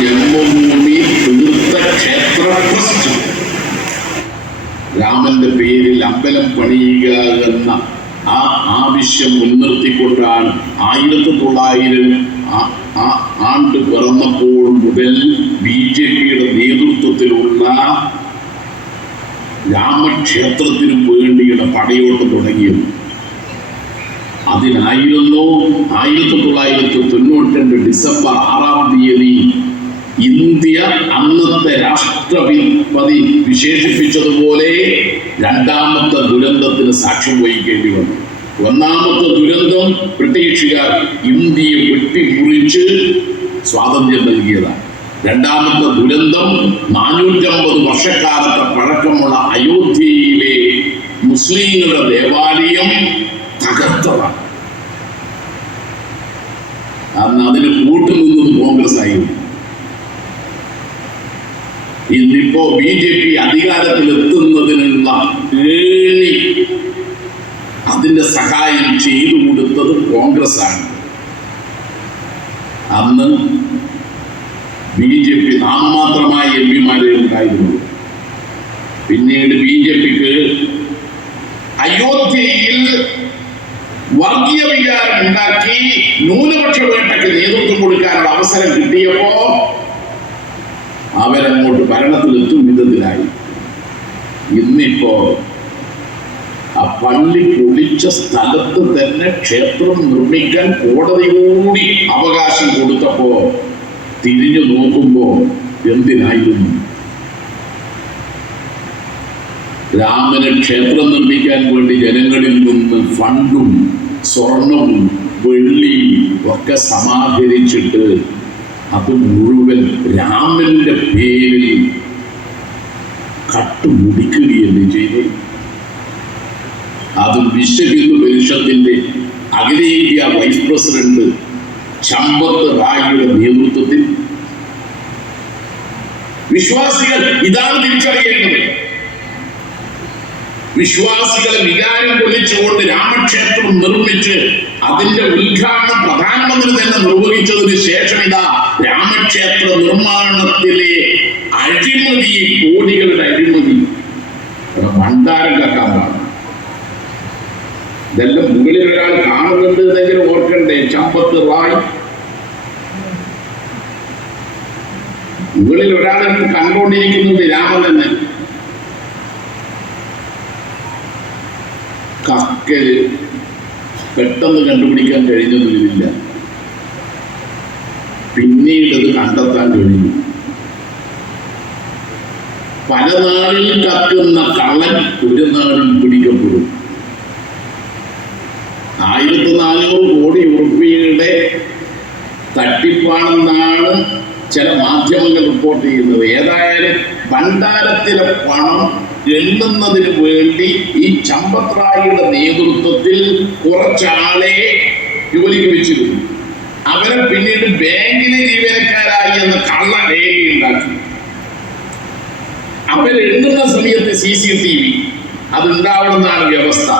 Janmabhumi Theerthakshetra trust രാമന്റെ പേരിൽ അമ്പലം പണിയുക എന്ന ആ ആവശ്യം മുൻനിർത്തിക്കൊണ്ടാണ് 1900 ആണ്ട് പിറന്നപ്പോൾ മുതൽ BJPയുടെ നേതൃത്വത്തിലുള്ള രാമക്ഷേത്രത്തിനു വേണ്ടിയുള്ള പടയോട്ടം തുടങ്ങിയത്. അതിനായിരുന്നു 1992 ഡിസംബർ 6-ാം തീയതി ഇന്ത്യ അന്നത്തെ രാഷ്ട്രപതി വിശേഷിപ്പിച്ചതുപോലെ രണ്ടാമത്തെ ദുരന്തത്തിന് സാക്ഷ്യം വഹിക്കേണ്ടി വന്നു. ഒന്നാമത്തെ ദുരന്തം ബ്രിട്ടീഷുകാർ ഇന്ത്യയെ വെട്ടിമുറിച്ച് സ്വാതന്ത്ര്യം നൽകിയതാണ്. രണ്ടാമത്തെ ദുരന്തം 450 വർഷക്കാലത്തെ പഴക്കമുള്ള അയോധ്യയിലെ മുസ്ലിങ്ങളുടെ ദേവാലയം തകർത്തതാണ്. അന്ന് അതിന് കൂട്ടുനിന്നത് കോൺഗ്രസ് ആയിരുന്നു. ഇന്നിപ്പോ BJP അധികാരത്തിൽ എത്തുന്നതിനുള്ള ഏണി അതിന്റെ സഹായം ചെയ്തു കൊടുത്തത് കോൺഗ്രസ് ആണ്. അന്ന് BJP നാമമാത്രമായ MP-മാരെ ഉണ്ടായിരുന്നു. പിന്നീട് BJPക്ക് അയോധ്യയിൽ വർഗീയ വികാരം ഉണ്ടാക്കി ന്യൂനപക്ഷ വേട്ടയ്ക്ക് നേതൃത്വം കൊടുക്കാനുള്ള അവസരം കിട്ടിയപ്പോ അവരങ്ങോട്ട് ഭരണത്തിലെത്തും വിധത്തിലായി. ഇന്നിപ്പോ ആ പള്ളി പൊളിച്ച സ്ഥലത്ത് തന്നെ ക്ഷേത്രം നിർമ്മിക്കാൻ കോടതി കൂടി അവകാശം കൊടുത്തപ്പോ തിരിഞ്ഞു നോക്കുമ്പോ എന്തിനായിരുന്നു? രാമന് ക്ഷേത്രം നിർമ്മിക്കാൻ വേണ്ടി ജനങ്ങളിൽ നിന്ന് ഫണ്ടും സ്വർണവും വെള്ളിയും ഒക്കെ സമാഹരിച്ചിട്ട് അത് മുഴുവൻ രാമന്റെ പേരിൽ കട്ടുമുടിക്കുകയല്ലേ ചെയ്തു. അത് വിശ്വഹിന്ദു പരിഷത്തിന്റെ അഖിലേന്ത്യാ വൈസ് പ്രസിഡന്റ് ചമ്പത്ത് റായിയുടെ നേതൃത്വത്തിൽ വിശ്വാസികൾ ഇതാണ് തിരിച്ചറിയേണ്ടത്. വിശ്വാസികളെ വികാരം കൊള്ളിച്ചുകൊണ്ട് രാമക്ഷേത്രം നിർമ്മിച്ച് അതിന്റെ ഉദ്ഘാടനം പ്രധാനമന്ത്രി തന്നെ നിർവഹിച്ചതിന് ശേഷം ഇതാ രാമക്ഷേത്ര നിർമ്മാണത്തിലെ അഴിമതി, കോടികളുടെ അഴിമതി ഭണ്ഡാരം കക്കാൻ പാടില്ല. ഇതെല്ലാം മുകളിൽ ഒരാൾ കാണുന്നുണ്ട് എന്നെങ്കിലും ഓർക്കണ്ടേ. ചമ്പത്ത് റായ് മുകളിൽ ഒരാളെ കണ്ടുകൊണ്ടിരിക്കുന്നുണ്ട്, രാമൻ തന്നെ. കക്കല് പെട്ടെന്ന് കണ്ടുപിടിക്കാൻ കഴിഞ്ഞതൊന്നുമില്ല. പിന്നീട് അത് കണ്ടെത്താൻ കഴിഞ്ഞു. പല നാളിൽ കത്തുന്ന കള്ളൻ ഒരു നാളിൽ പിടിക്കപ്പെടും. 1400 കോടി രൂപയുടെ തട്ടിപ്പാണെന്നാണ് ചില മാധ്യമങ്ങൾ റിപ്പോർട്ട് ചെയ്യുന്നത്. ഏതായാലും ഭണ്ഡാരത്തിലെ പണം എണ്ണുന്നതിന് വേണ്ടി ഈ ചമ്പത്ത് റായിയുടെ നേതൃത്വത്തിൽ കുറച്ചാളെ ജോലിക്ക് വെച്ചിരുന്നു. അവരെ പിന്നീട് ബാങ്കിലെ ജീവനക്കാരായി എന്ന കള്ള രേഖയുണ്ടാക്കി. അവരെണ്ണുന്ന സമയത്ത് CCTV അതുണ്ടാവണമെന്നാണ് വ്യവസ്ഥ.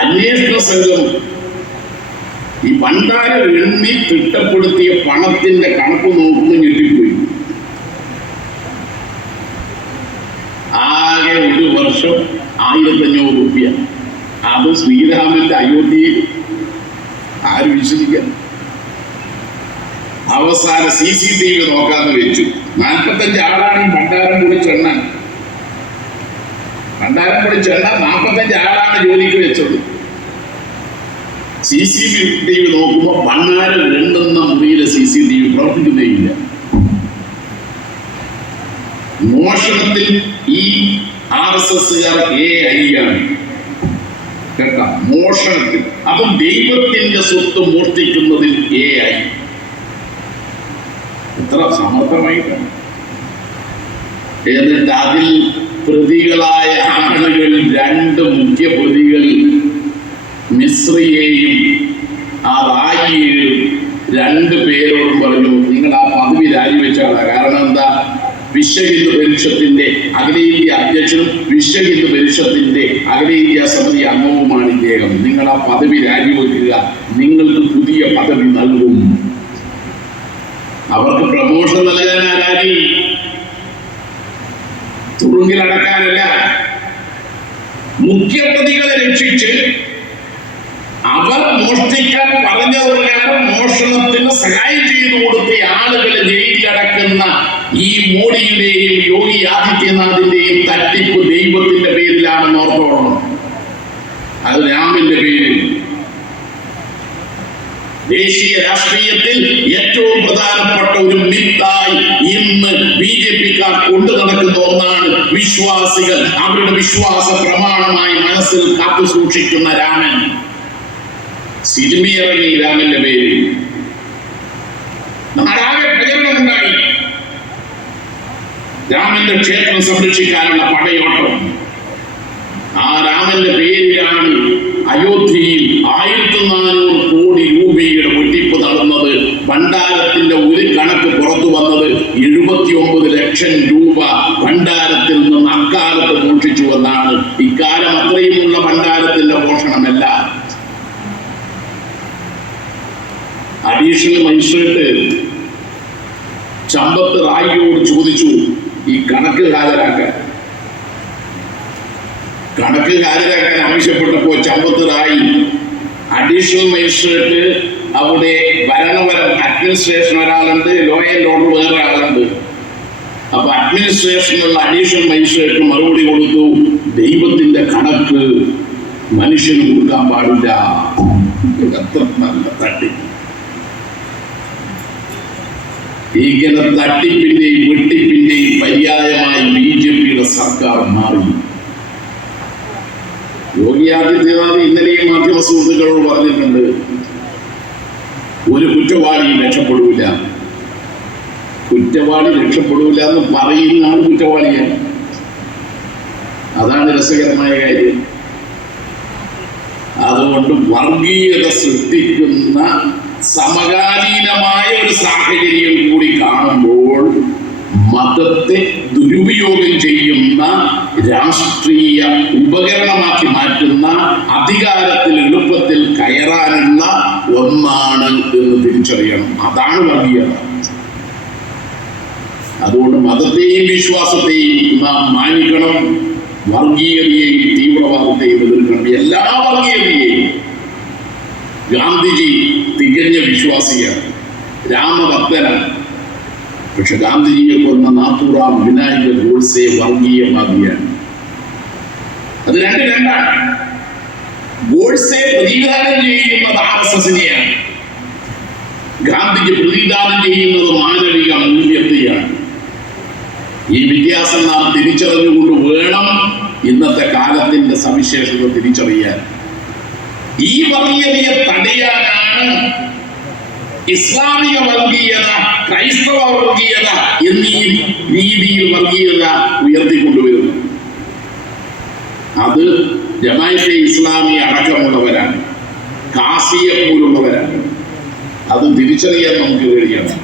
അന്വേഷണ സംഘം ഈ ഭണ്ഡാരം എണ്ണി തിട്ടപ്പെടുത്തിയ പണത്തിന്റെ കണക്ക് നോക്കുമ്പോൾ ഞെട്ടിപ്പോയി. ആകെ ഒരു വർഷം 1500 രൂപ. അത് ശ്രീരാമന്റെ അയോധ്യയിൽ ആര് വിശ്വസിക്കാൻ? അവസാന CCTV നോക്കാന്ന് വെച്ചു. 45 ആളാണ് ഈ ഭണ്ഡാരം പൊളിച്ചെണ്ണാൻ. 45 ആളാണ് ജോലിക്ക് വെച്ചത്. CCTV നോക്കുമ്പോൾ ഭണ്ഡാരം എണ്ണുന്ന മുറിയിലെ CCTV പ്രവർത്തിക്കുന്നേയില്ല. മോഷണത്തിൽ ഈ RSSകാർ AI ആണ് കേട്ടോ. മോഷണത്തിൽ അപ്പം ദൈവത്തിന്റെ സ്വത്ത് മോഷ്ടിക്കുന്നതിൽ AI എത്ര സമർത്ഥമായിട്ടാണ്. എന്നിട്ട് അതിൽ പ്രതികളായ ആളുകൾ, 2 മുഖ്യ പ്രതികൾ മിശ്രയെയും ആ റായിയെയും 2 പേരോടും പറഞ്ഞു, നിങ്ങൾ ആ പദവി രാജിവെച്ചാണ്. കാരണം എന്താ? വിശ്വഹിന്ദു പരിഷത്തിന്റെ അഖിലേന്ത്യാ അധ്യക്ഷനും വിശ്വഹിന്ദു പരിഷത്തിന്റെ അഖിലേന്ത്യാ സമിതി അംഗവുമാണ് ഇദ്ദേഹം. നിങ്ങൾ ആ പദവി രാജിവെക്കുക, നിങ്ങൾക്ക് പുതിയ പദവി നൽകും. അവർക്ക് പ്രമോഷൻ നൽകാൻ ആരാധി, തുറുങ്കിലടക്കാനല്ല. മുഖ്യപ്രതികളെ രക്ഷിച്ച് അവർ മോഷ്ടിക്കാൻ പറഞ്ഞത് പ്രകാരം മോഷണത്തിന് സഹായം ചെയ്തു കൊടുത്ത ആളുകളെ ജയിലിലടക്കുന്ന ഈ മോഡിയുടെയും യോഗി ആദിത്യനാഥിന്റെയും തട്ടിപ്പ് ദൈവത്തിന്റെ പേരിലാണെന്ന് ഓർത്തോളണം. അത് രാമന്റെ പേരിൽ. ദേശീയ രാഷ്ട്രീയത്തിൽ ഏറ്റവും പ്രധാനപ്പെട്ട ഒരു മിത്തായി ഇന്ന് BJP-ക്കാർ കൊണ്ടു നടക്കുന്ന ഒന്നാണ് വിശ്വാസികൾ അവരുടെ വിശ്വാസ പ്രമാണമായി മനസ്സിൽ കാത്തു സൂക്ഷിക്കുന്ന രാമൻ. സിനിമയിറങ്ങി രാമന്റെ പേരിൽ നാടാകെ പ്രചരണമുണ്ടായി. രാമന്റെ ക്ഷേത്രം സംരക്ഷിക്കാനുള്ള പടയോട്ടം. ആ രാമന്റെ പേരിലാണ് അയോധ്യയിൽ 1400 കോടി രൂപയുടെ വെട്ടിപ്പ് നടന്നത്. ഭണ്ഡാരത്തിന്റെ ഒരു കണക്ക് പുറത്തു വന്നത് 79 ലക്ഷം രൂപ ഭണ്ഡാരത്തിൽ നിന്ന് അക്കാലത്ത് മോഷ്ടിച്ചു എന്നാണ്. ഇക്കാലം അത്രയുമുള്ള ഭണ്ഡാരത്തിന്റെ മോഷണമല്ല. അഡീഷണൽ മജിസ്ട്രേറ്റ് ചമ്പത്ത് റായിയോട് ചോദിച്ചു ഈ കണക്ക് ഹാജരാക്കാൻ. കണക്ക് ഹാജരാക്കാൻ ആവശ്യപ്പെട്ടപ്പോൾ ചമ്പത്ത് റായി അഡീഷണൽ മജിസ്ട്രേറ്റ് അവിടെ ഭരണപരം അഡ്മിനിസ്ട്രേഷൻ ഒരാളുണ്ട്, ലോ ആൻഡ് ഓർഡർ വേറെ ആളുണ്ട്. അപ്പൊ അഡ്മിനിസ്ട്രേഷനുള്ള അഡീഷണൽ മജിസ്ട്രേറ്റ് മറുപടി കൊടുത്തു, ദൈവത്തിന്റെ കണക്ക് മനുഷ്യന് കൊടുക്കാൻ പാടില്ല. എത്ര നല്ല തട്ടി. ഇങ്ങനെ തട്ടിപ്പിന്റെയും വെട്ടിപ്പിന്റെയും പര്യായമായി BJP-യുടെ സർക്കാർ മാറി. യോഗി ആദിത്യനാഥ് ഇന്നലെയും മാധ്യമ സുഹൃത്തുക്കളോട് പറഞ്ഞിട്ടുണ്ട്, ഒരു കുറ്റവാളിയും രക്ഷപ്പെടില്ല. കുറ്റവാളി രക്ഷപ്പെടില്ല എന്ന് പറയുന്ന ആൾ കുറ്റവാളിയാണ്. അതാണ് രസകരമായ കാര്യം. അതുകൊണ്ട് വർഗീയത സൃഷ്ടിക്കുന്ന സമകാലീനമായ ഒരു സാഹചര്യം കൂടി കാണുമ്പോൾ മതത്തെ ദുരുപയോഗം ചെയ്യുന്ന രാഷ്ട്രീയ ഉപകരണമാക്കി മാറ്റുന്ന അധികാരത്തിൽ എളുപ്പത്തിൽ കയറാനുള്ള ഒന്നാണ് എന്ന് തിരിച്ചറിയണം. അതാണ് വർഗീയത. അതുകൊണ്ട് മതത്തെയും വിശ്വാസത്തെയും നാം മാനിക്കണം, വർഗീയതയെയും തീവ്രവാദത്തെയും എതിർക്കണം. എല്ലാ വർഗീയതയെയും. ഗാന്ധിജി തികഞ്ഞ വിശ്വാസിയാണ്, രാമഭക്തനാണ്. പക്ഷെ ഗാന്ധിജിയെ കൊന്ന നാഥുറാം വിനായക ഗോഡ്സെ വർഗീയവാദിയാണ്. അത് രണ്ടാണ്. ഗോഡ്സെ പ്രതിദാനം ചെയ്യുന്നത് RSS-നെയാണ്, ഗാന്ധിജി പ്രതിദാനം ചെയ്യുന്നത് മാനവിക മൂല്യത്തെയാണ്. ഈ വ്യത്യാസം നാം തിരിച്ചറിഞ്ഞുകൊണ്ട് വേണം ഇന്നത്തെ കാലത്തിന്റെ സവിശേഷത തിരിച്ചറിയാൻ. ഈ വർഗീയതയെ തടയാനാണ് ഇസ്ലാമിക വർഗീയത, ക്രൈസ്തവ വർഗീയത എന്നീ രീതിയിൽ വർഗീയത ഉയർത്തിക്കൊണ്ടുവരുന്നു. അത് ജമാഅത്തെ ഇസ്ലാമി അടക്കമുള്ളവരാണ്, കാസിയെ പോലുള്ളവരാണ്. അത് തിരിച്ചറിയാൻ നമുക്ക് കഴിയണം.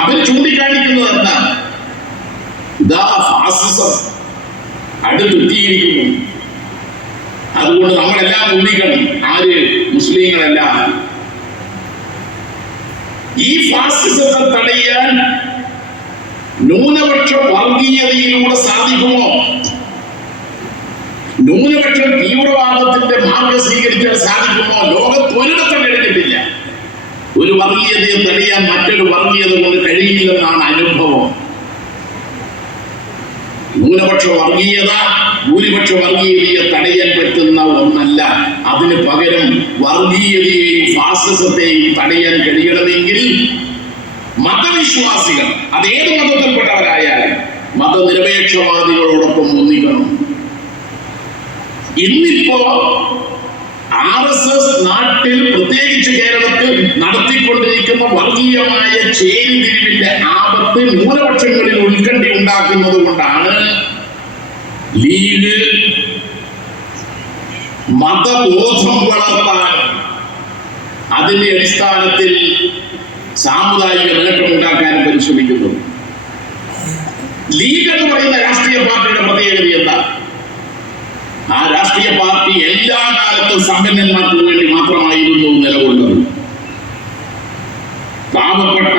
അവർ ചൂണ്ടിക്കാണിക്കുന്നത് എന്താ? ഇതാ ഫാസിസം അടുത്തെത്തിയിരിക്കുന്നു. അതുകൊണ്ട് നമ്മളെല്ലാം ഒന്നിക്കണം. ആര്? മുസ്ലിങ്ങളെല്ലാം. ഈ ഫാസിസത്തെ തടയാൻ ന്യൂനപക്ഷ വർഗീയതയിലൂടെ സാധിക്കുമോ? ന്യൂനപക്ഷം തീവ്രവാദത്തിന്റെ മാർഗം സ്വീകരിക്കാൻ സാധിക്കുമോ? ലോകത്ത് ഒരിടത്തും കഴിഞ്ഞിട്ടില്ല. ഒരു വർഗീയതയെ തടയാൻ മറ്റൊരു വർഗീയത കൊണ്ട് കഴിയില്ലെന്നാണ് അനുഭവം. ന്യൂനപക്ഷ വർഗീയത ഭൂരിപക്ഷ വർഗീയതയെ തടയാൻ പറ്റുന്ന ഒന്നല്ല. അതിന് പകരം വർഗീയതയെയും ഫാസിസത്തെയും തടയാൻ കഴിയണമെങ്കിൽ മതവിശ്വാസികൾ, അതേത് മതത്തിൽപ്പെട്ടവരായാലും, മതനിരപേക്ഷവാദികളോടൊപ്പം ഒന്നിക്കണം. ഇന്നിപ്പോ RSS നാട്ടിൽ, പ്രത്യേകിച്ച് കേരളത്തിൽ നടത്തിക്കൊണ്ടിരിക്കുന്ന വർഗീയമായ ചേരിതിരിവിന്റെ ആപത്ത് ന്യൂനപക്ഷങ്ങളിൽ ഉത്കണ്ഠ ഉണ്ടാക്കുന്നത് കൊണ്ടാണ് ലീഗ് മതബോധം വളർത്താൻ, അതിന്റെ അടിസ്ഥാനത്തിൽ സാമുദായിക നേട്ടമുണ്ടാക്കാൻ പരിശ്രമിക്കുന്നത്. ലീഗ് എന്ന് പറയുന്ന രാഷ്ട്രീയ പാർട്ടിയുടെ പ്രത്യേകത എന്താ? ആ രാഷ്ട്രീയ പാർട്ടി എല്ലാ കാലത്തും സമ്പന്നന്മാർക്ക് വേണ്ടി മാത്രമായിരുന്നു നിലകൊണ്ടത്. പാവപ്പെട്ട